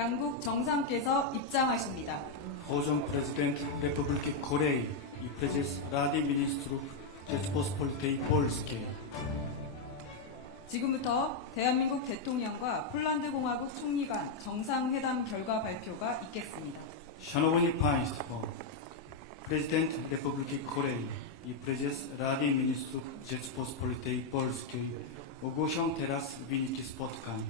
양국 정상께서 입장하십니다. Hojon prezydent Republiki Korei i prezes Rady Ministrów Rzeczypospolitej Polskiej. 지금부터 대한민국 대통령과 폴란드 공화국 총리 간 정상회담 결과 발표가 있겠습니다. Szanowni Państwo, prezydent Republiki Korei i prezes Rady Ministrów Rzeczypospolitej Polskiej ogłoszą teraz wyniki spotkań.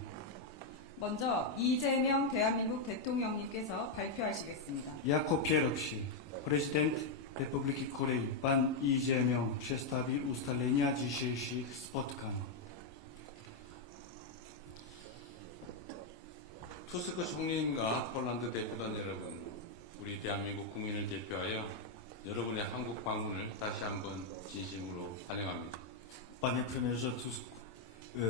먼저 이재명 대한민국 대통령님께서 발표하시겠습니다. Jako pierwszy prezydent Republiki Korei pan Ijeong przedstawi ustalenia dzisiejszych spotkań. 투스크 총리님과 폴란드 대표단 여러분, 우리 대한민국 국민을 대표하여 여러분의 한국 방문을 다시 한번 진심으로 환영합니다. Panie premierze Tusk,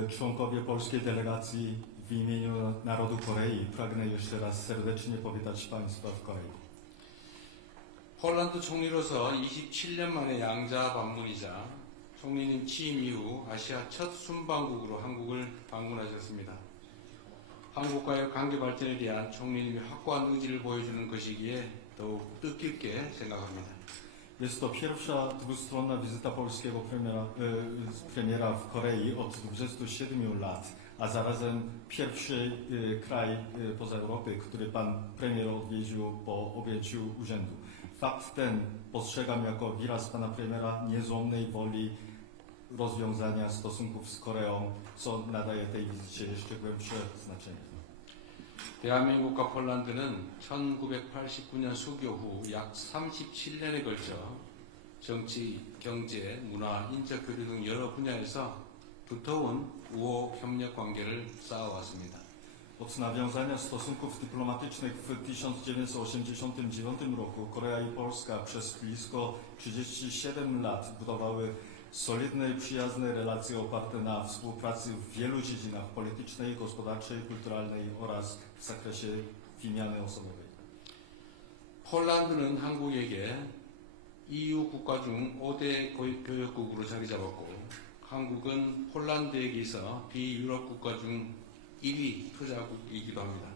członkowie polskiej delegacji w imieniu narodu Korei pragnę jeszcze raz serdecznie powitać Państwa w Korei. 폴란드 총리로서 27년 만에 양자 방문이자 총리님 취임 이후 아시아 첫 순방국으로 한국을 방문하셨습니다. 한국과의 관계 발전에 대한 총리님의 확고한 의지를 보여주는 것이기에 더욱 뜻깊게 생각합니다. Jest to pierwsza dwustronna wizyta polskiego premiera w Korei od 27 lat, a zarazem pierwszy kraj poza Europy, który pan premier odwiedził po objęciu urzędu. Fakt ten postrzegam jako wyraz pana premiera niezłomnej woli rozwiązania stosunków z Koreą, co nadaje tej wizycie jeszcze głębsze znaczenie. 대한민국과 폴란드는 1989년 수교 후 약 37년에 걸쳐 정치, 경제, 문화, 인적 교류 등 여러 분야에서 두터운 우호 협력 관계를 쌓아왔습니다. Od nawiązania stosunków dyplomatycznych w 1989 roku Korea i Polska przez blisko 37 lat budowały solidne i przyjazne relacje oparte na współpracy w wielu dziedzinach politycznej, gospodarczej, kulturalnej oraz w zakresie wymiany osobowej. 폴란드는 한국에게 EU 국가 중 5대 교역국으로 자리 잡았고 한국은 폴란드에게 있어 비유럽 국가 중 1위 투자국이기도 합니다.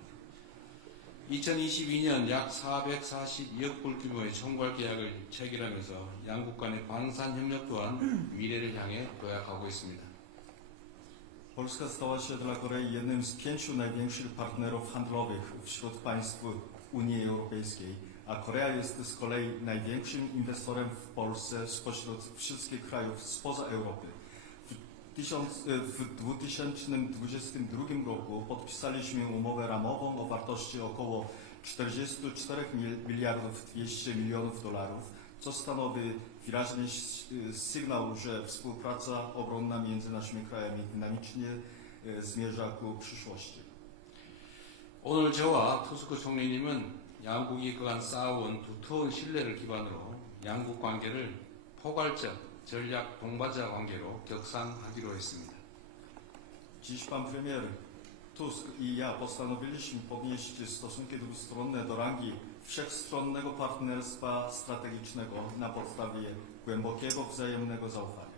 2022년 약 442억 불 규모의 총괄 계약을 체결하면서 양국 간의 방산 협력 또한 미래를 향해 도약하고 있습니다. Polska stała się dla Korei jednym z 5 największych partnerów handlowych wśród państw Unii Europejskiej, a Korea jest z kolei największym inwestorem w Polsce spośród wszystkich krajów spoza Europy. W 2022 roku podpisaliśmy umowę ramową o wartości około 44 miliardów 200 milionów dolarów, co stanowi wyraźny sygnał, że współpraca obronna między naszymi krajami dynamicznie zmierza ku przyszłości. 오늘 저와 투스크 총리님은 양국이 그간 쌓아온 두터운 신뢰를 기반으로 양국 관계를 포괄적 전략 동반자 관계로 격상하기로 했습니다. Dziś pan premier Tusk i ja postanowiliśmy podnieść stosunki dwustronne do rangi wszechstronnego partnerstwa strategicznego na podstawie głębokiego wzajemnego zaufania.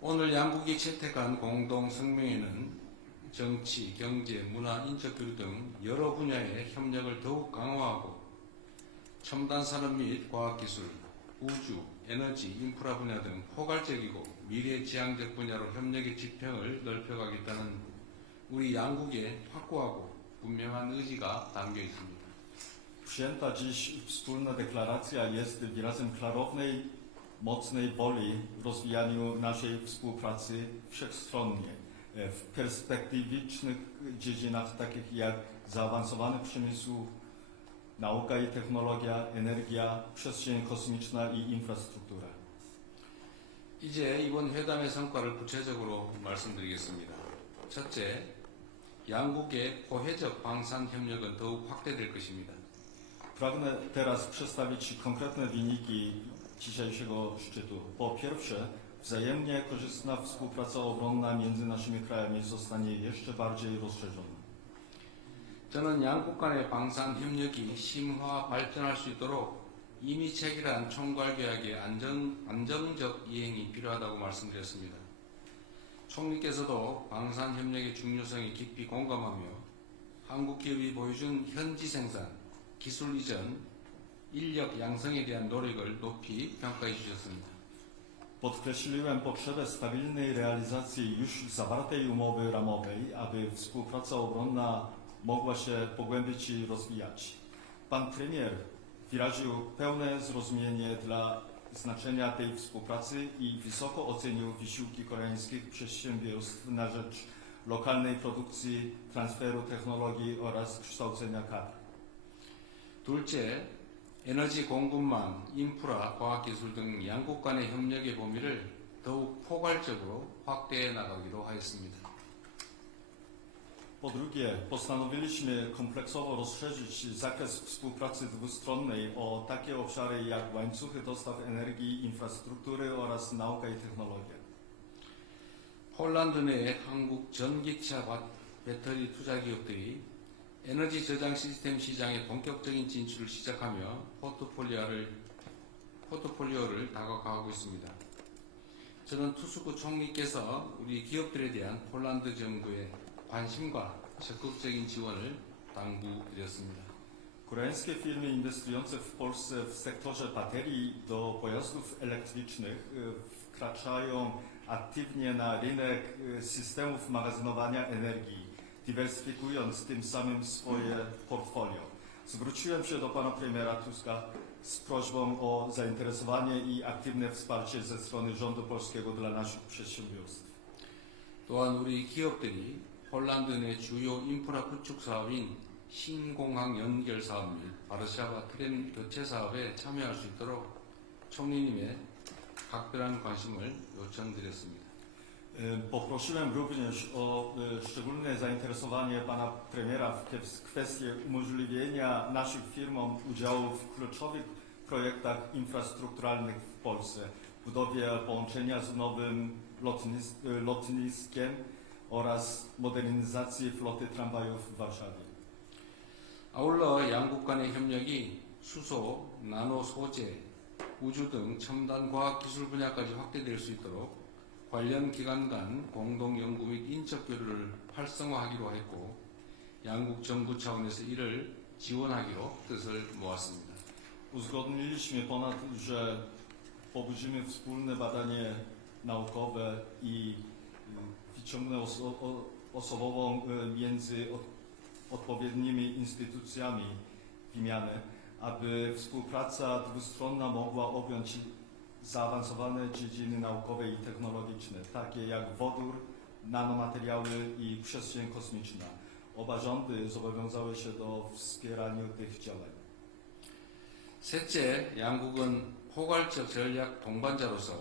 오늘 양국이 채택한 공동 성명에는 정치, 경제, 문화, 인적 교류 등 여러 분야의 협력을 더욱 강화하고 첨단 산업 및 과학기술, 우주, 에너지, 인프라 분야 등 포괄적이고 미래지향적 분야로 협력의 지평을 넓혀가겠다는 우리 양국의 확고하고 분명한 의지가 담겨 있습니다. Przyjęta dziś wspólna deklaracja jest wyrazem klarownej, mocnej woli w rozwijaniu naszej współpracy wszechstronnie w perspektywicznych dziedzinach takich jak zaawansowany przemysł, nauka i technologia, energia, przestrzeń kosmiczna i infrastruktura. 이제 이번 회담의 성과를 구체적으로 말씀드리겠습니다. 첫째, 양국의 고해적 방산 협력은 더욱 확대될 것입니다. Pragnę teraz przedstawić konkretne wyniki dzisiejszego szczytu. Po pierwsze, wzajemnie korzystna współpraca obronna między naszymi krajami zostanie jeszcze bardziej rozszerzona. 저는 양국 간의 방산 협력이 심화 발전할 수 있도록 이미 체결한 총괄 계약의 안정적 이행이 필요하다고 말씀드렸습니다. 총리께서도 방산 협력의 중요성에 깊이 공감하며 한국 기업이 보여준 현지 생산, 기술 이전, 인력 양성에 대한 노력을 높이 평가해 주셨습니다. Podkreśliłem potrzebę stabilnej realizacji już zawartej umowy ramowej, aby współpraca obronna mogła się pogłębić i rozwijać. Pan premier wyraził pełne zrozumienie dla znaczenia tej współpracy i wysoko ocenił wysiłki koreańskich przedsiębiorstw na rzecz lokalnej produkcji, transferu technologii oraz kształcenia kadr. 둘째, 에너지 공급망, 인프라, 과학기술 등 양국 간의 협력의 범위를 더욱 포괄적으로 확대해 나가기로 하였습니다. Po drugie, postanowiliśmy kompleksowo rozszerzyć zakres współpracy dwustronnej o takie obszary jak łańcuchy dostaw energii, infrastruktury oraz nauka i technologia. 폴란드 내 한국 전기차 배터리 투자 기업들이 에너지 저장 시스템 시장의 본격적인 진출을 시작하며 포트폴리오를 다각화하고 있습니다. 저는 투스쿠 총리께서 우리 기업들에 대한 폴란드 정부의 관심과 적극적인 지원을 당부드렸습니다. Koreańskie firmy inwestujące w Polsce w sektorze baterii do pojazdów elektrycznych wkraczają aktywnie na rynek systemów magazynowania energii, dywersyfikując tym samym swoje portfolio. Zwróciłem się do pana premiera Tuska z prośbą o zainteresowanie i aktywne wsparcie ze strony rządu polskiego dla naszych przedsiębiorstw. 또한 우리 기업들이 폴란드 내 주요 인프라 구축 사업인 신공항 연결 사업 및 바르샤바 트램 교체 사업에 참여할 수 있도록 총리님의 각별한 관심을 요청드렸습니다. Poprosiłem również o szczególne zainteresowanie pana premiera w kwestii umożliwienia naszych firmom udziału w kluczowych projektach infrastrukturalnych w Polsce, budowie połączenia z nowym lotniskiem oraz modernizacji floty tramwajów w Warszawie. 아울러 양국 간의 협력이 수소, 나노 소재, 우주 등 첨단 과학 기술 분야까지 확대될 수 있도록 관련 기관 간 공동 연구 및 인적 교류를 활성화하기로 했고 양국 정부 차원에서 이를 지원하기로 뜻을 모았습니다. Uzgodniliśmy ponad, że pobudzimy wspólne badanie naukowe i wyciągnę osobową między odpowiednimi instytucjami wymianę, aby współpraca dwustronna mogła objąć zaawansowane dziedziny naukowe i technologiczne, takie jak wodór, nanomateriały i przestrzeń kosmiczna. Oba rządy zobowiązały się do wspierania tych działań. 셋째, 양국은 포괄적 전략 동반자로서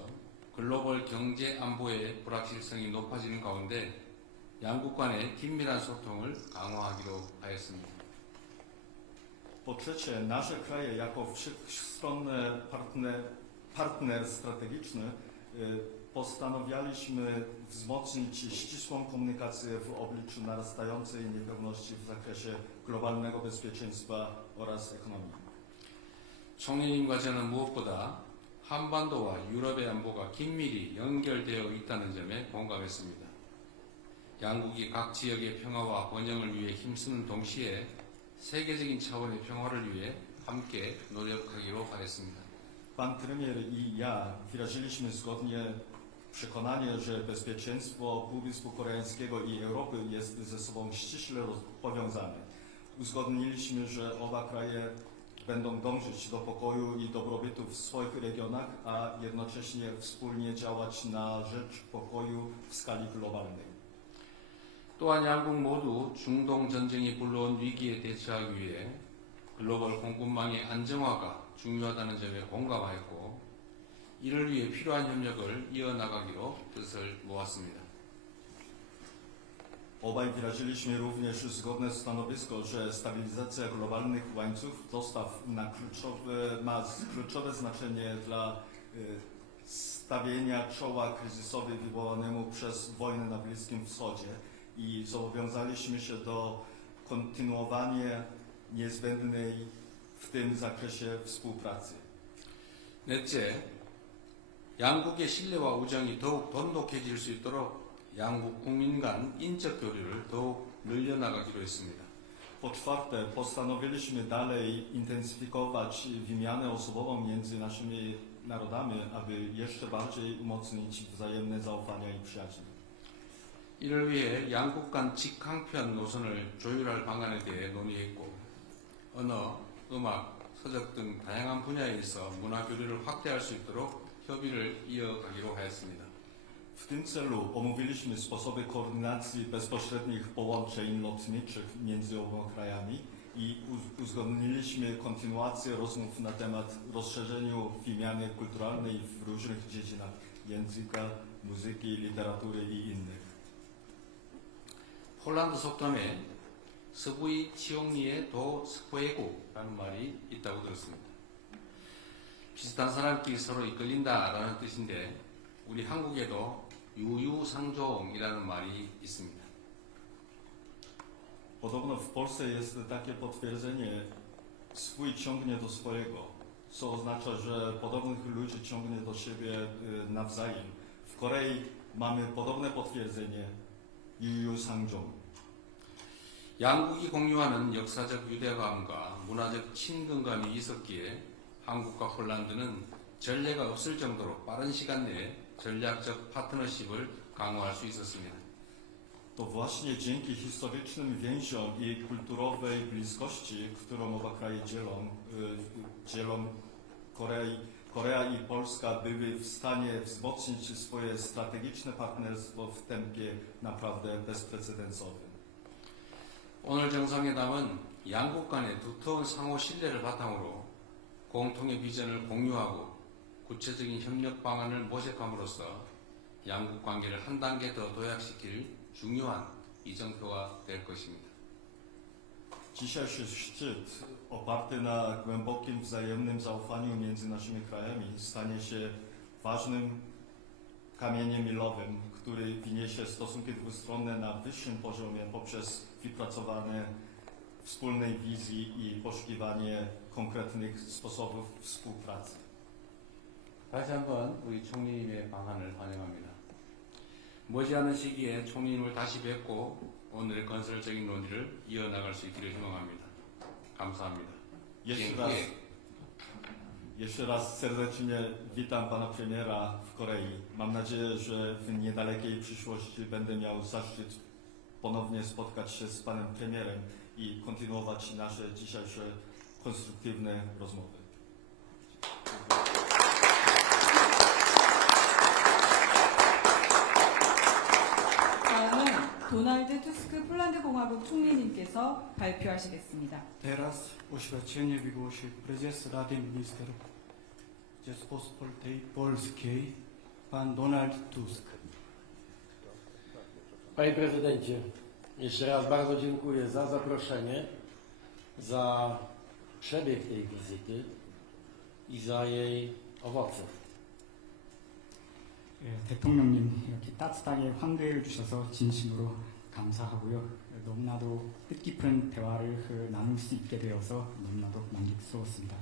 글로벌 경제 안보의 불확실성이 높아지는 가운데 양국 간의 긴밀한 소통을 강화하기로 하였습니다. Po trzecie, nasze kraje jako wszechstronny partner strategiczny postanawialiśmy wzmocnić ścisłą komunikację w obliczu narastającej niepewności w zakresie globalnego bezpieczeństwa oraz ekonomii. 총리님과 저는 무엇보다 한반도와 유럽의 안보가 긴밀히 연결되어 있다는 점에 공감했습니다. 양국이 각 지역의 평화와 번영을 위해 힘쓰는 동시에 세계적인 차원의 평화를 위해 함께 노력하기로 하였습니다. Pan premier i ja wyraziliśmy zgodnie przekonanie, że bezpieczeństwo Półwyspu Koreańskiego i Europy jest ze sobą ściśle powiązane. Uzgodniliśmy, że oba kraje będą dążyć do pokoju i dobrobytu w swoich regionach, a jednocześnie wspólnie działać na rzecz pokoju w skali globalnej. 또한 양국 모두 중동 전쟁이 불러온 위기에 대처하기 위해 글로벌 공급망의 안정화가 중요하다는 점에 공감하였고 이를 위해 필요한 협력을 이어나가기로 뜻을 모았습니다. Obaj wyraziliśmy również zgodne stanowisko, że stabilizacja globalnych łańcuchów dostaw ma kluczowe znaczenie dla stawienia czoła kryzysowi wywołanemu przez wojnę na Bliskim Wschodzie i zobowiązaliśmy się do kontynuowania niezbędnej w tym zakresie współpracy. 넷째, 양국의 신뢰와 우정이 더욱 돈독해질 수 있도록 양국 국민 간 인적 교류를 더욱 늘려나가기로 했습니다. Po czwarte, postanowiliśmy dalej intensyfikować wymianę osobową między naszymi narodami, aby jeszcze bardziej umocnić wzajemne zaufanie i przyjaźń. 이를 위해 양국 간 직항편 노선을 조율할 방안에 대해 논의했고 언어, 음악, 서적 등 다양한 분야에 있어 문화 교류를 확대할 수 있도록 협의를 이어가기로 하였습니다. W tym celu omówiliśmy sposoby koordynacji bezpośrednich połączeń lotniczych między oboma krajami i uzgodniliśmy kontynuację rozmów na temat rozszerzenia wymiany kulturalnej w różnych dziedzinach języka, muzyki, literatury i innych. 폴란드 속담에 서부이 치용리에 도 스포에고라는 말이 있다고 들었습니다. 비슷한 사람끼리 서로 이끌린다라는 뜻인데 우리 한국에도 유유상종이라는 말이 있습니다. Podobno w Polsce jest takie potwierdzenie swój ciągnie do swojego, co oznacza, że podobnych ludzi ciągnie do siebie nawzajem. W Korei mamy podobne potwierdzenie 유유상종. 양국이 공유하는 역사적 유대감과 문화적 친근감이 있었기에 한국과 폴란드는 전례가 없을 정도로 빠른 시간 내에 전략적 파트너십을 강화할 수 있었습니다. To właśnie dzięki historycznym więziom i kulturowej bliskości, którą oba kraje dzielą Korea i Polska były w stanie wzmocnić swoje strategiczne partnerstwo w tempie naprawdę bezprecedensowym. 오늘 정상회담은 양국 간의 두터운 상호 신뢰를 바탕으로 공통의 비전을 공유하고 구체적인 협력 방안을 모색함으로써 양국 관계를 한 단계 더 도약시킬 중요한 이정표가 될 것입니다. Dzisiejszy szczyt oparty na głębokim wzajemnym zaufaniu między naszymi krajami stanie się ważnym kamieniem milowym, który wyniesie stosunki dwustronne na wyższym poziomie poprzez wypracowanie wspólnej wizji i poszukiwanie konkretnych sposobów współpracy. 다시 한번 우리 총리님의 방안을 환영합니다. 머지않은 시기에 총리님을 다시 뵙고 오늘의 건설적인 논의를 이어나갈 수 있기를 희망합니다. 감사합니다. Jeszcze raz serdecznie witam pana premiera w Korei. Mam nadzieję, że w niedalekiej przyszłości będę miał zaszczyt ponownie spotkać się z panem premierem i kontynuować nasze dzisiejsze konstruktywne rozmowy. 다음은 도널드 투스크 폴란드 공화국 총리님께서 발표하시겠습니다. Teraz oświadczenie wygłosi prezes Rady Ministrów Rzeczypospolitej Polskiej, pan Donald Tusk. Panie prezydencie, jeszcze raz bardzo dziękuję za zaproszenie, za przebieg tej wizyty i za jej owoce. 대통령님 이렇게 따뜻하게 환대해 주셔서 진심으로 감사하고요. 너무나도 뜻깊은 대화를 나눌 수 있게 되어서 너무나도 만족스러웠습니다.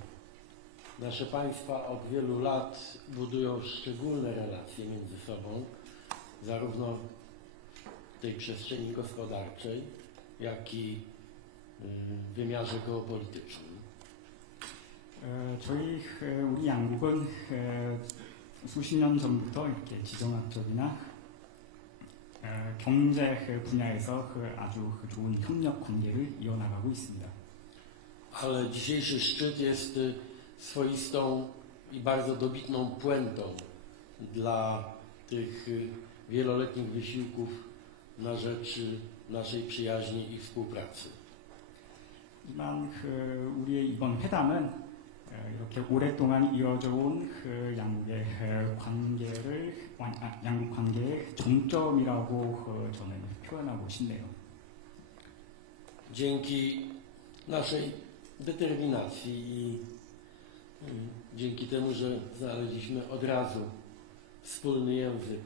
Nasze państwa od wielu lat budują szczególne relacje między sobą, zarówno w tej przestrzeni gospodarczej, jak i w wymiarze geopolitycznym. 우리 양국은 수십 년 전부터 이렇게 지정학적이나 경제 분야에서 아주 좋은 협력 관계를 이어나가고 있습니다. Ale dzisiejszy szczyt jest swoistą i bardzo dobitną puentą dla tych wieloletnich wysiłków na rzecz naszej przyjaźni i współpracy. 우리의 이번 회담은 이렇게 오랫동안 이어져 온 양국의 양국 관계의 정점이라고 저는 표현하고 싶네요. Dzięki naszej determinacji i dzięki temu, że znaleźliśmy od razu wspólny język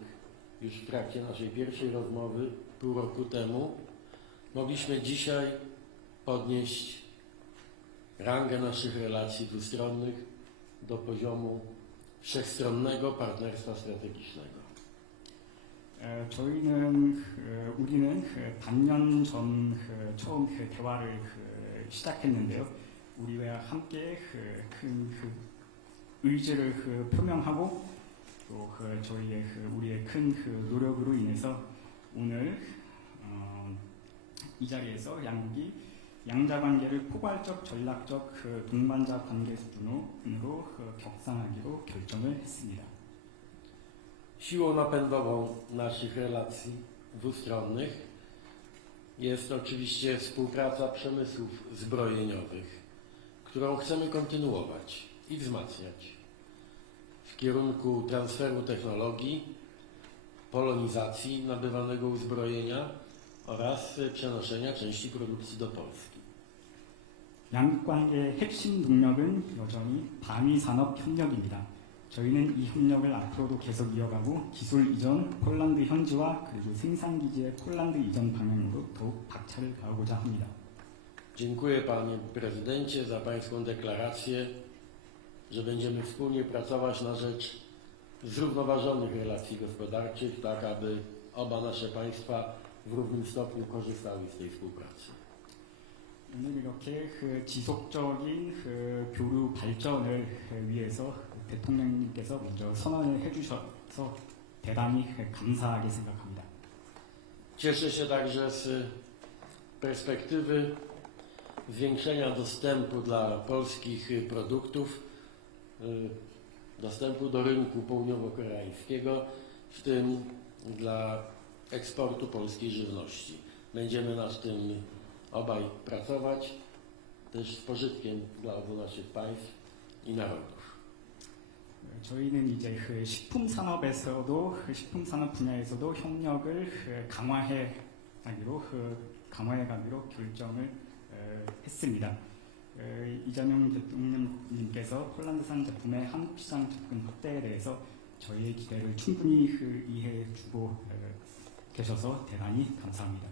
już w trakcie naszej pierwszej rozmowy pół roku temu, mogliśmy dzisiaj podnieść rangę naszych relacji dwustronnych do poziomu wszechstronnego partnerstwa strategicznego. 저희는 우리는 반년 전 처음 대화를 시작했는데요. 우리와 함께 큰 의지를 표명하고 또 저희의 우리의 큰 노력으로 인해서 오늘 이 자리에서 양국이 양자 관계를 포괄적 전략적 동반자 관계 수준으로 격상하기로 결정을 했습니다. Siłą napędową naszych relacji dwustronnych jest oczywiście współpraca przemysłów zbrojeniowych, którą chcemy kontynuować i wzmacniać w kierunku transferu technologii, polonizacji nabywanego uzbrojenia oraz przenoszenia części produkcji do Polski. 양국 관계의 핵심 능력은 여전히 방위 산업 협력입니다. 저희는 이 협력을 앞으로도 계속 이어가고 기술 이전, 폴란드 현지화 그리고 생산 기지의 폴란드 이전 방향으로 더욱 박차를 가하고자 합니다. Dziękuję Panie Prezydencie za Pańską deklarację, że będziemy wspólnie pracować na rzecz zrównoważonych relacji gospodarczych, tak aby oba nasze państwa w równym stopniu korzystały z tej współpracy. 오늘 이렇게 지속적인 교류 발전을 위해서 대통령님께서 먼저 선언을 해주셔서 대단히 감사하게 생각합니다. Cieszę się także z perspektywy zwiększenia dostępu dla polskich produktów, dostępu do rynku południowo-koreańskiego, w tym dla eksportu polskiej żywności. Będziemy nad tym obaj pracować, też z pożytkiem dla obu naszych państw i narodów. 저희는 이제 식품 산업 분야에서도 협력을 강화해 가기로 결정을 했습니다. 이재명 대통령님께서 폴란드산 제품의 한국 시장 접근 확대에 대해서 저희의 기대를 충분히 이해해 주고 계셔서 대단히 감사합니다.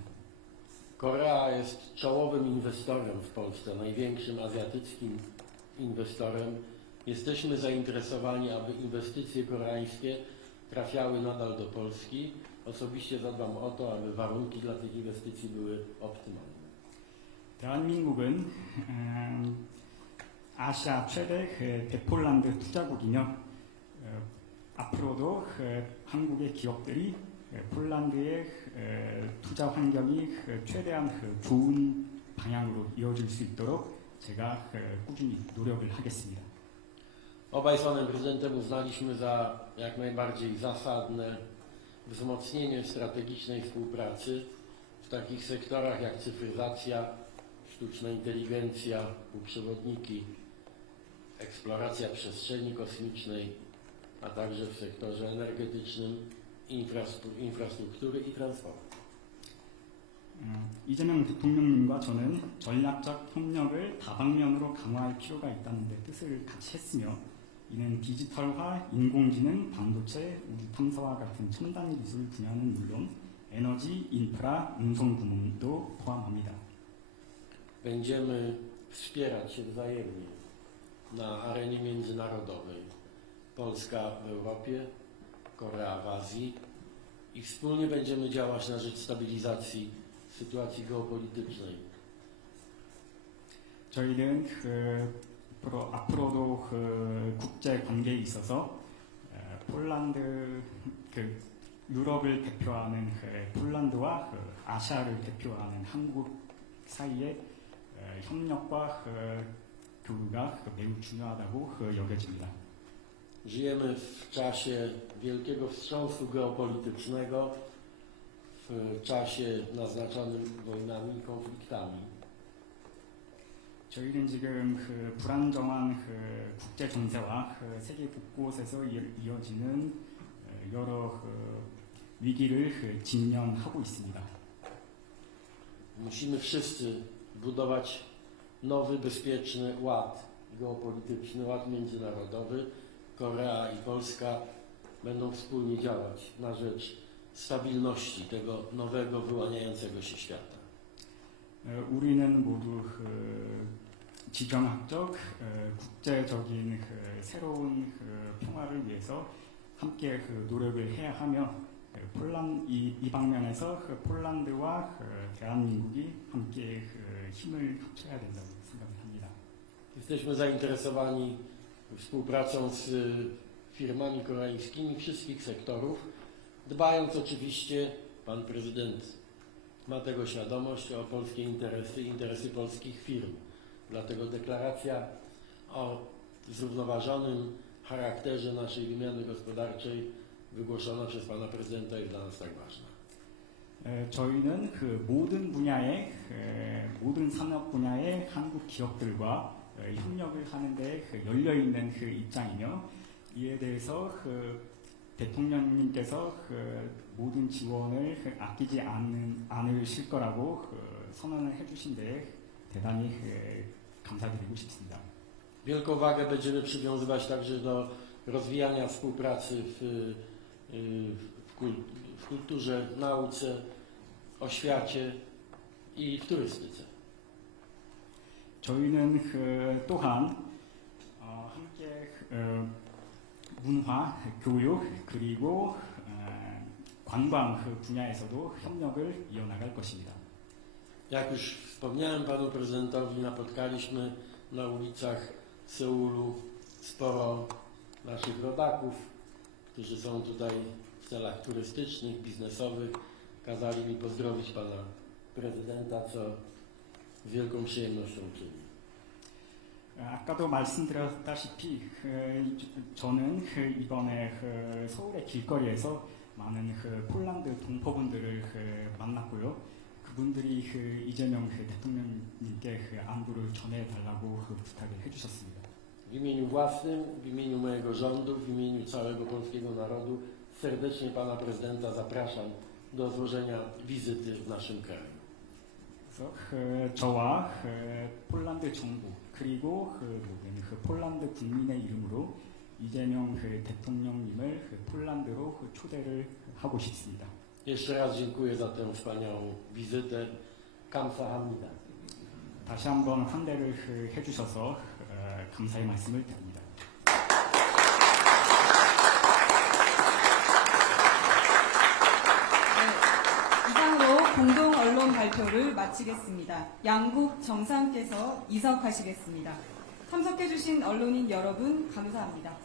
Korea jest czołowym inwestorem w Polsce, największym azjatyckim inwestorem. Jesteśmy zainteresowani, aby inwestycje koreańskie trafiały nadal do Polski. Osobiście zadbam o to, aby warunki dla tych inwestycji były optymalne. 대한민국은 아시아 최대 대폴란드 투자국이며 앞으로도 한국의 기업들이 폴란드의 투자 환경이 최대한 좋은 방향으로 이어질 수 있도록 제가 꾸준히 노력을 하겠습니다. Obaj z panem prezydentem uznaliśmy za jak najbardziej zasadne wzmocnienie strategicznej współpracy w takich sektorach jak cyfryzacja, sztuczna inteligencja, półprzewodniki, eksploracja przestrzeni kosmicznej, a także w sektorze energetycznym, infrastruktury i transportu. 이재명 대통령님과 저는 전략적 협력을 다방면으로 강화할 필요가 있다는 데 뜻을 같이 했으며 이는 디지털화, 인공지능, 반도체, 우주 탐사와 같은 첨단 기술 분야는 물론 에너지, 인프라, 운송 부문도 포함합니다. Będziemy wspierać się wzajemnie na arenie międzynarodowej. Polska w Europie, Korea w Azji i wspólnie będziemy działać na rzecz stabilizacji sytuacji geopolitycznej. 저희는 앞으로도 국제 관계에 있어서 폴란드 유럽을 대표하는 폴란드와 아시아를 대표하는 한국 사이의 협력과 교류가 매우 중요하다고 여겨집니다. Żyjemy w czasie wielkiego wstrząsu geopolitycznego, w czasie naznaczonym wojnami i konfliktami. 저희는 지금 불안정한 국제 정세와 세계 곳곳에서 이어지는 여러 위기를 직면하고 있습니다. Musimy wszyscy budować nowy, bezpieczny ład geopolityczny, ład międzynarodowy. Korea i Polska będą wspólnie działać na rzecz stabilności tego nowego, wyłaniającego się świata. 우리는 모두 지정학적, 국제적인 새로운 평화를 위해서 함께 노력을 해야 하며 이 방면에서 폴란드와 대한민국이 함께 힘을 합쳐야 된다고 생각합니다. Jesteśmy zainteresowani współpracą z firmami koreańskimi wszystkich sektorów, dbając oczywiście, pan prezydent ma tego świadomość, o polskie interesy, interesy polskich firm. Dlatego deklaracja o zrównoważonym charakterze naszej wymiany gospodarczej wygłoszona przez pana prezydenta jest dla nas tak ważna. 저희는 모든 산업 분야의 한국 기업들과 협력을 하는데 열려 있는 입장이며 이에 대해서 대통령님께서 모든 지원을 아끼지 않으실 거라고 선언을 해주신 데 대단히 감사드리고 싶습니다. Wielką wagę będziemy przywiązywać także do rozwijania współpracy w kulturze, nauce, oświacie i w turystyce. 저희는 또한 함께 문화, 교육 그리고 관광 분야에서도 협력을 이어나갈 것입니다. Jak już wspomniałem panu prezydentowi, napotkaliśmy na ulicach Seulu sporo naszych rodaków, którzy są tutaj w celach turystycznych, biznesowych. Kazali mi pozdrowić pana prezydenta, co z wielką przyjemnością czynię. 아까도 말씀드렸다시피 저는 이번에 서울의 길거리에서 많은 폴란드 동포분들을 만났고요. 그분들이 이재명 대통령님께 안부를 전해달라고 부탁을 해주셨습니다. W imieniu własnym, w imieniu mojego rządu, w imieniu całego polskiego narodu serdecznie pana prezydenta zapraszam do złożenia wizyty w naszym kraju. 그래서 저와 폴란드 정부 그리고 모든 폴란드 국민의 이름으로 이재명 대통령님을 폴란드로 초대를 하고 싶습니다. Jeszcze raz dziękuję za tę wspaniałą wizytę. 감사합니다. 다시 한번 환대를 해주셔서 감사의 말씀을 드립니다. 이상으로 공동 언론 발표를 마치겠습니다. 양국 정상께서 이석하시겠습니다. 참석해주신 언론인 여러분 감사합니다.